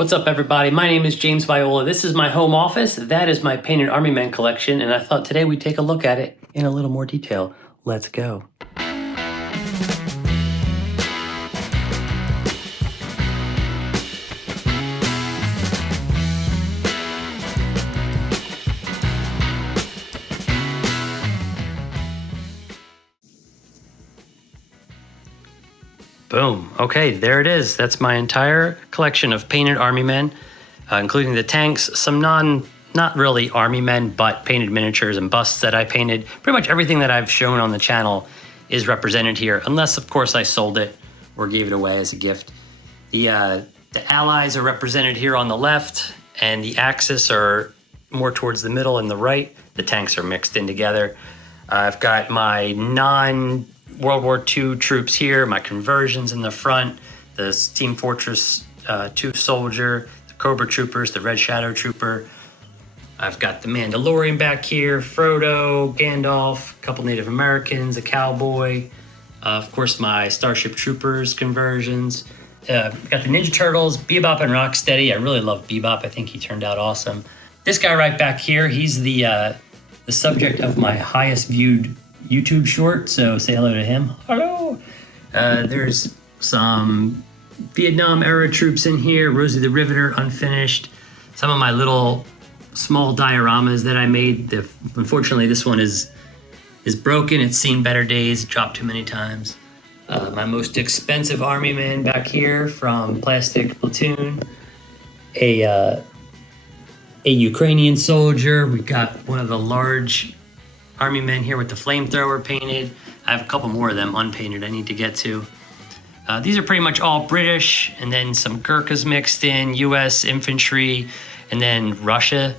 What's up, everybody? My name is James Viola. This is my home office. That is my Painted Army Men collection, and I thought today we'd take a look at it in a little more detail. Let's go. Boom. Okay, there it is. That's my entire collection of Painted Army Men, including the tanks, some not really Army Men, but painted miniatures and busts that I painted. Pretty much everything that I've shown on the channel is represented here, unless, of course, I sold it or gave it away as a gift. The allies are represented here on the left, and the Axis are more towards the middle and the right. The tanks are mixed in together. I've got my World War II troops here, my conversions in the front, the Team Fortress 2 soldier, the Cobra troopers, the Red Shadow trooper. I've got the Mandalorian back here, Frodo, Gandalf, a couple Native Americans, a cowboy, of course my Starship Troopers conversions. Got the Ninja Turtles, Bebop and Rocksteady. I really love Bebop. I think he turned out awesome. This guy right back here, he's the subject of my highest viewed YouTube short, so say hello to him. Hello. There's some Vietnam era troops in here. Rosie the Riveter, unfinished. Some of my little small dioramas that I made. Unfortunately, this one is broken. It's seen better days. Dropped too many times. My most expensive Army Man back here from Plastic Platoon. A Ukrainian soldier. We got one of the large Army Men here with the flamethrower painted. I have a couple more of them unpainted I need to get to. These are pretty much all British, and then some Gurkhas mixed in, US infantry, and then Russia,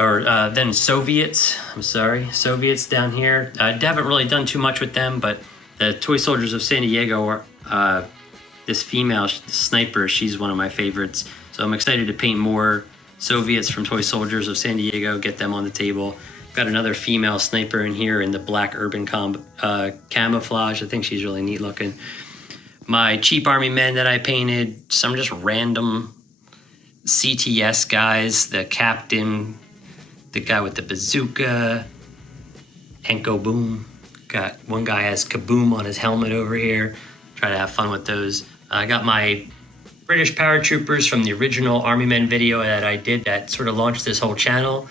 or then Soviets. Soviets down here. I haven't really done too much with them, but the Toy Soldiers of San Diego are, this female sniper, she's one of my favorites. So I'm excited to paint more Soviets from Toy Soldiers of San Diego, get them on the table. Got another female sniper in here in the black urban camouflage. I think she's really neat looking. My cheap Army Men that I painted, some just random CTS guys, the captain, the guy with the bazooka, Enko Boom. Got one guy has Kaboom on his helmet over here. Try to have fun with those. I got my British paratroopers from the original Army Men video that I did that sort of launched this whole channel.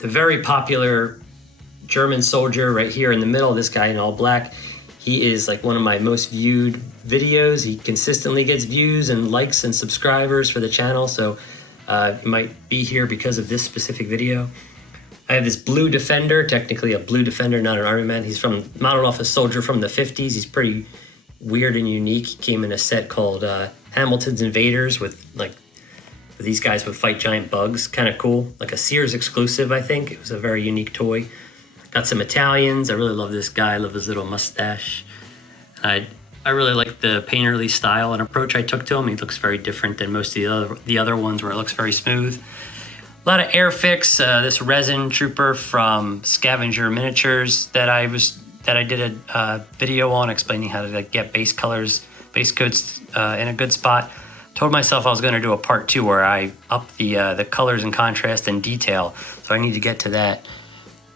The very popular German soldier right here in the middle, this guy in all black, he is like one of my most viewed videos. He consistently gets views and likes and subscribers for the channel, so he might be here because of this specific video. I have this Blue Defender, technically a Blue Defender, not an Army Man. He's modeled off a soldier from the 50s. He's pretty weird and unique. He came in a set called Hamilton's Invaders with these guys would fight giant bugs. Kind of cool. Like a Sears exclusive, I think. It was a very unique toy. Got some Italians. I really love this guy. I love his little mustache. I really like the painterly style and approach I took to him. He looks very different than most of the other ones where it looks very smooth. A lot of Airfix. This resin trooper from Scavenger Miniatures that I did a video on explaining how to get base coats in a good spot. Told myself I was going to do a part 2 where I up the colors and contrast and detail, so I need to get to that.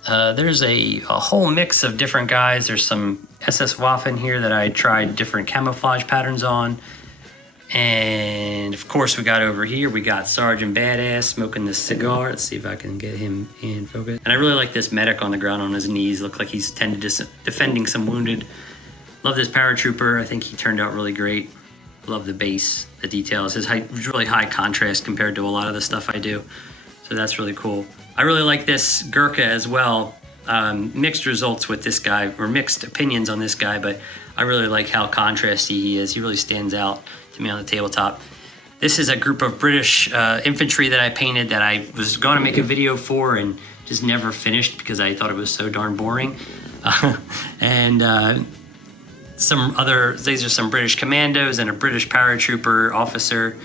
There's a whole mix of different guys. There's some SS Waffen here that I tried different camouflage patterns on. And of course we got over here, we got Sergeant Badass smoking this cigar. Let's see if I can get him in focus. And I really like this medic on the ground on his knees. Looked like he's defending some wounded. Love this paratrooper. I think he turned out really great. Love the base, the details. His really high contrast compared to a lot of the stuff I do. So that's really cool. I really like this Gurkha as well. Mixed results with this guy, or mixed opinions on this guy, but I really like how contrasty he is. He really stands out to me on the tabletop. This is a group of British infantry that I painted that I was going to make a video for and just never finished because I thought it was so darn boring. These are some British commandos and a British paratrooper officer.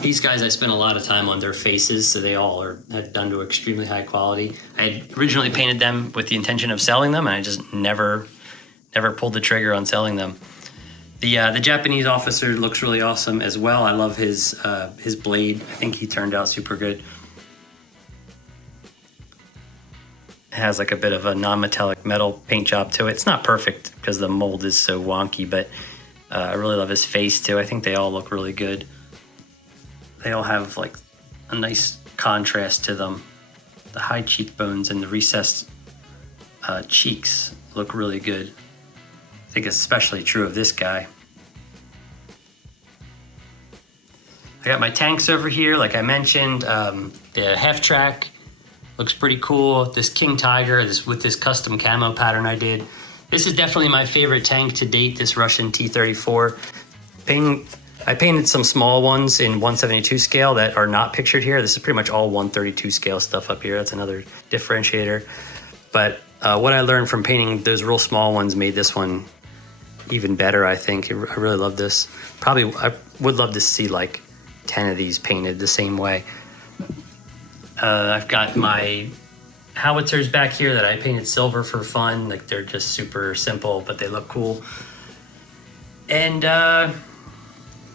These guys, I spent a lot of time on their faces, so they all are done to extremely high quality. I had originally painted them with the intention of selling them, and I just never pulled the trigger on selling them. The Japanese officer looks really awesome as well. I love his blade. I think he turned out super good. It has like a bit of a non-metallic metal paint job to it. It's not perfect because the mold is so wonky, but I really love his face too. I think they all look really good. They all have like a nice contrast to them. The high cheekbones and the recessed cheeks look really good. I think it's especially true of this guy. I got my tanks over here, like I mentioned. The Half-Track looks pretty cool. This King Tiger, with this custom camo pattern I did. This is definitely my favorite tank to date, this Russian T-34. I painted some small ones in 172 scale that are not pictured here. This is pretty much all 132 scale stuff up here. That's another differentiator. But what I learned from painting those real small ones made this one even better, I think. I really love this. Probably, I would love to see like 10 of these painted the same way. I've got my howitzers back here that I painted silver for fun. Like, they're just super simple, but they look cool. And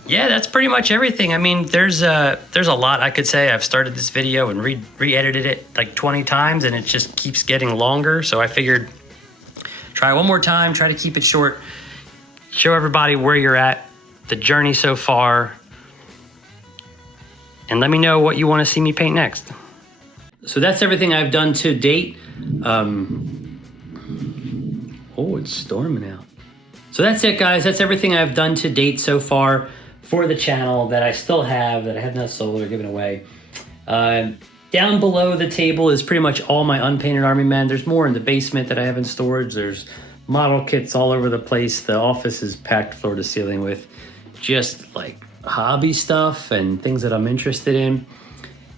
yeah, that's pretty much everything. I mean, there's a lot I could say. I've started this video and re-edited it like 20 times, and it just keeps getting longer. So I figured try one more time, try to keep it short, show everybody where you're at, the journey so far, and let me know what you want to see me paint next. So that's everything I've done to date. Oh, it's storming out. So that's it, guys. That's everything I've done to date so far for the channel that I still have, that I have not sold or given away. Down below the table is pretty much all my unpainted Army men. There's more in the basement that I have in storage. There's model kits all over the place. The office is packed floor to ceiling with just like hobby stuff and things that I'm interested in.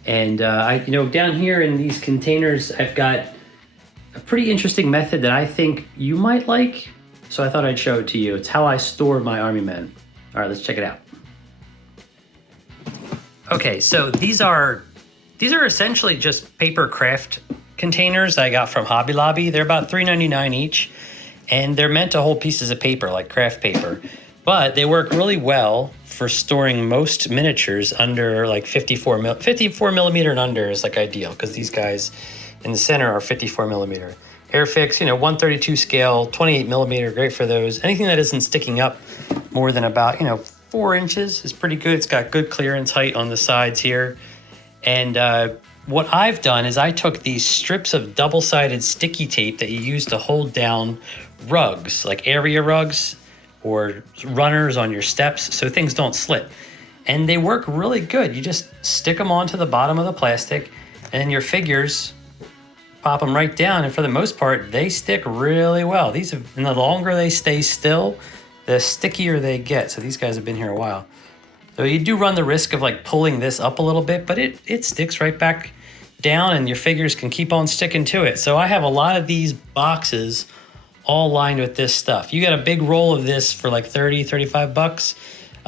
And down here in these containers, I've got a pretty interesting method that I think you might like. So I thought I'd show it to you. It's how I store my Army men. All right, let's check it out. Okay, so these are essentially just paper craft containers I got from Hobby Lobby. They're about $3.99 each, and they're meant to hold pieces of paper, like craft paper. But they work really well for storing most miniatures under like 54 millimeter and under is like ideal, because these guys in the center are 54 millimeter. Airfix, 132 scale, 28 millimeter, great for those. Anything that isn't sticking up more than about, 4 inches is pretty good. It's got good clearance height on the sides here. And what I've done is I took these strips of double-sided sticky tape that you use to hold down rugs, like area rugs or runners on your steps, so things don't slip. And they work really good. You just stick them onto the bottom of the plastic, and your figures pop them right down, and for the most part, they stick really well. And the longer they stay still, the stickier they get. So these guys have been here a while. So you do run the risk of like pulling this up a little bit, but it sticks right back down, and your figures can keep on sticking to it. So I have a lot of these boxes all lined with this stuff. You get a big roll of this for like 30, 35 bucks.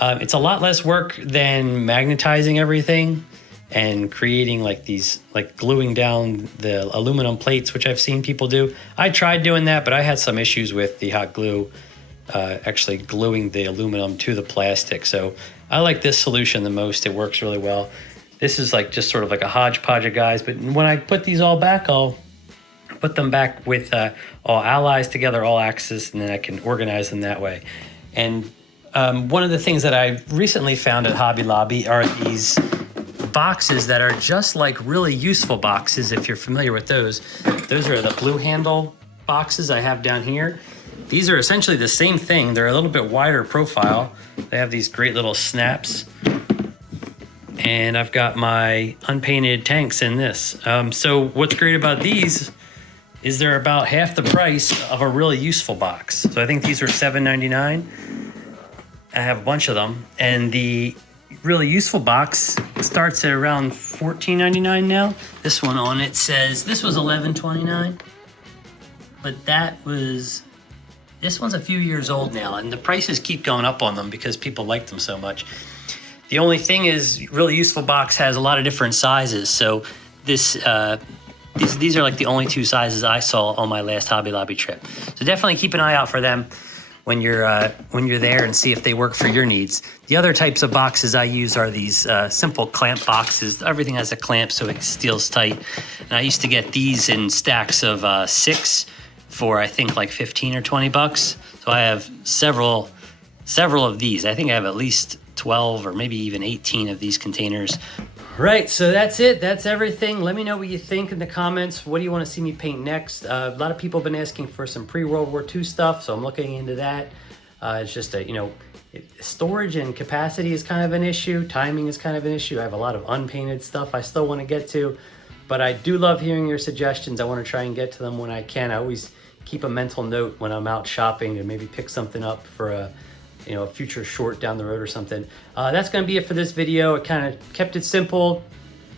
It's a lot less work than magnetizing everything and creating like these, like gluing down the aluminum plates, which I've seen people do. I tried doing that, but I had some issues with the hot glue actually gluing the aluminum to the plastic. So I like this solution the most. It works really well. This is like just sort of like a hodgepodge of guys, but when I put these all back, I'll put them back with all allies together, all axes, and then I can organize them that way. And one of the things that I recently found at Hobby Lobby are these boxes that are just like really useful boxes, if you're familiar with those. Those are the blue handle boxes I have down here. These are essentially the same thing. They're a little bit wider profile. They have these great little snaps. And I've got my unpainted tanks in this. So what's great about these is they're about half the price of a really useful box. So I think these are $7.99. I have a bunch of them. And the really useful box starts at around $14.99 now. This one on it says, this was $11.29. But this one's a few years old now, and the prices keep going up on them because people like them so much. The only thing is, really useful box has a lot of different sizes. So these are like the only 2 sizes I saw on my last Hobby Lobby trip. So definitely keep an eye out for them. when you're there and see if they work for your needs. The other types of boxes I use are these simple clamp boxes. Everything has a clamp so it seals tight. And I used to get these in stacks of 6 for I think like 15 or 20 bucks. So I have several of these. I think I have at least 12 or maybe even 18 of these containers. Right, so that's it. That's everything. Let me know what you think in the comments. What do you want to see me paint next? A lot of people have been asking for some pre-World War II stuff, so I'm looking into that. It's just storage and capacity is kind of an issue. Timing is kind of an issue. I have a lot of unpainted stuff I still want to get to, but I do love hearing your suggestions. I want to try and get to them when I can. I always keep a mental note when I'm out shopping to maybe pick something up for a future short down the road or something. That's going to be it for this video. I kind of kept it simple.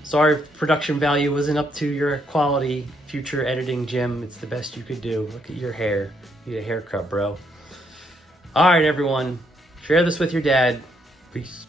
Sorry if production value wasn't up to your quality. Future editing, Jim, it's the best you could do. Look at your hair. You need a haircut, bro. All right, everyone. Share this with your dad. Peace.